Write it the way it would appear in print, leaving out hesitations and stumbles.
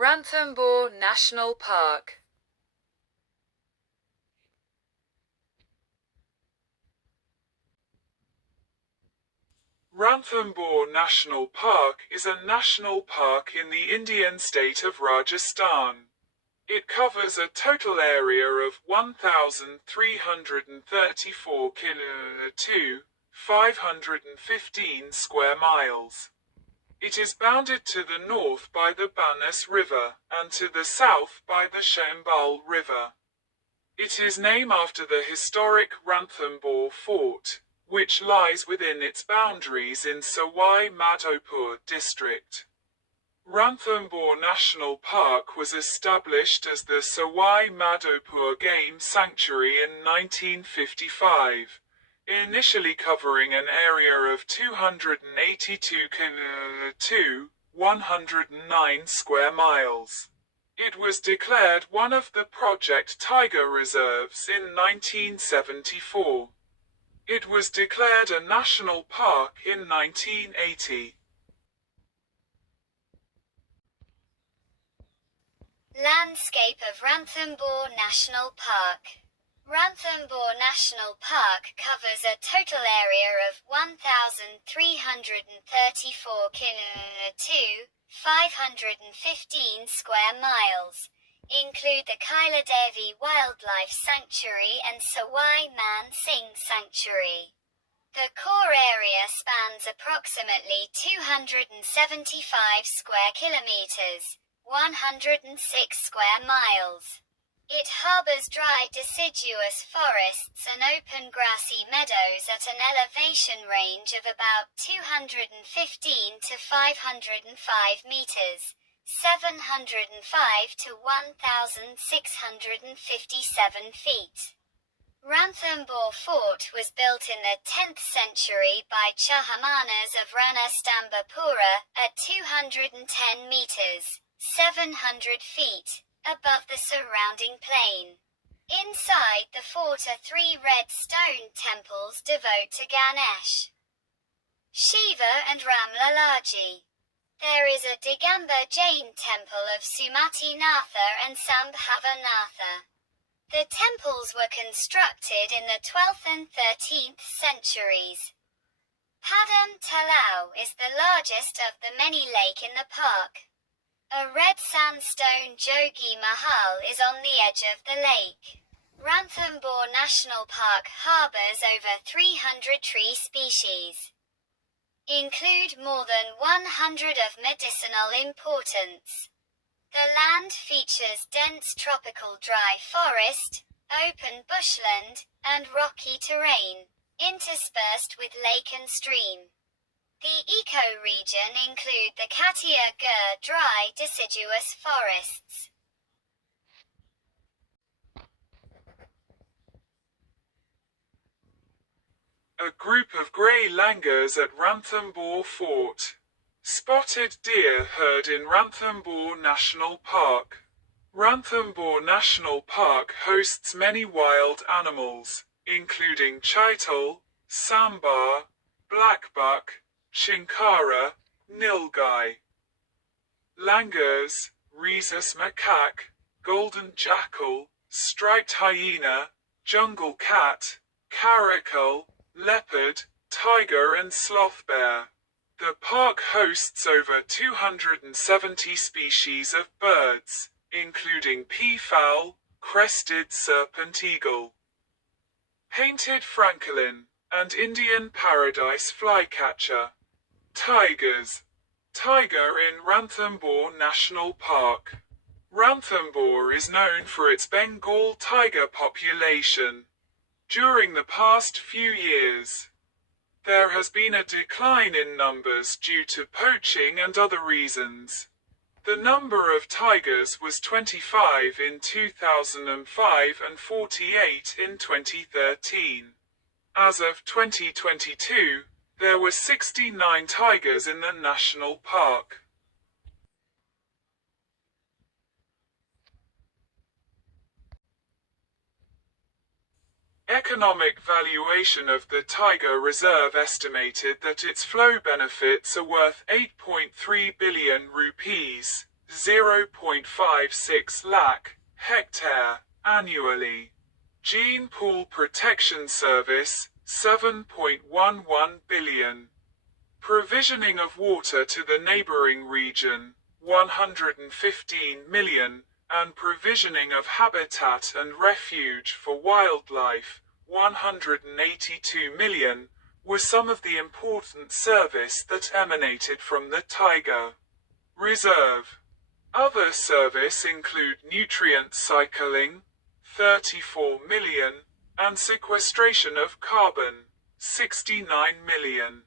Ranthambore National Park. Ranthambore National Park is a national park in the Indian state of Rajasthan. It covers a total area of 1,334 km2, 515 square miles. It is bounded to the north by the Banas River, and to the south by the Chambal River. It is named after the historic Ranthambore Fort, which lies within its boundaries in Sawai Madhopur district. Ranthambore National Park was established as the Sawai Madhopur Game Sanctuary in 1955, initially covering an area of 282 km2, 109 square miles. It was declared one of the Project Tiger Reserves in 1974. It was declared a national park in 1980. Landscape of Ranthambore National Park. Ranthambore National Park covers a total area of 1,334 km2, 515 square miles, include the Kaila Devi Wildlife Sanctuary and Sawai Man Singh Sanctuary. The core area spans approximately 275 square kilometers, 106 square miles. It harbors dry deciduous forests and open grassy meadows at an elevation range of about 215 to 505 meters, 705 to 1,657 feet. Ranthambore Fort was built in the 10th century by Chahamanas of Ranthambore at 210 meters, 700 feet, above the surrounding plain. Inside the fort are 3 red stone temples devoted to Ganesh, Shiva and Ramlalaji. There is a Digamba Jain temple of Sumati Natha and Sambhava Natha. The temples were constructed in the 12th and 13th centuries. Padam Talao is the largest of the many lakes in the park. A red sandstone Jogi Mahal is on the edge of the lake. Ranthambore National Park harbors over 300 tree species. Include more than 100 of medicinal importance. The land features dense tropical dry forest, open bushland, and rocky terrain, interspersed with lake and stream. The ecoregion include the Katia Gur dry deciduous forests. A group of grey langurs at Ranthambore Fort. Spotted deer herd in Ranthambore National Park. Ranthambore National Park hosts many wild animals, including chital, sambar, blackbuck, chinkara, nilgai. Langurs, rhesus macaque, golden jackal, striped hyena, jungle cat, caracal, leopard, tiger and sloth bear. The park hosts over 270 species of birds, including peafowl, crested serpent eagle, painted francolin, and Indian paradise flycatcher. Tigers. Tiger in Ranthambore National Park. Ranthambore is known for its Bengal tiger population. During the past few years, there has been a decline in numbers due to poaching and other reasons. The number of tigers was 25 in 2005 and 48 in 2013. As of 2022, there were 69 tigers in the national park. Economic valuation of the Tiger Reserve estimated that its flow benefits are worth 8.3 billion rupees, 0.56 lakh hectare annually. Gene Pool Protection Service, 7.11 billion. Provisioning of water to the neighboring region, 115 million, and provisioning of habitat and refuge for wildlife, 182 million, were some of the important service that emanated from the Tiger Reserve. Other service include nutrient cycling, 34 million, and sequestration of carbon, 69 million.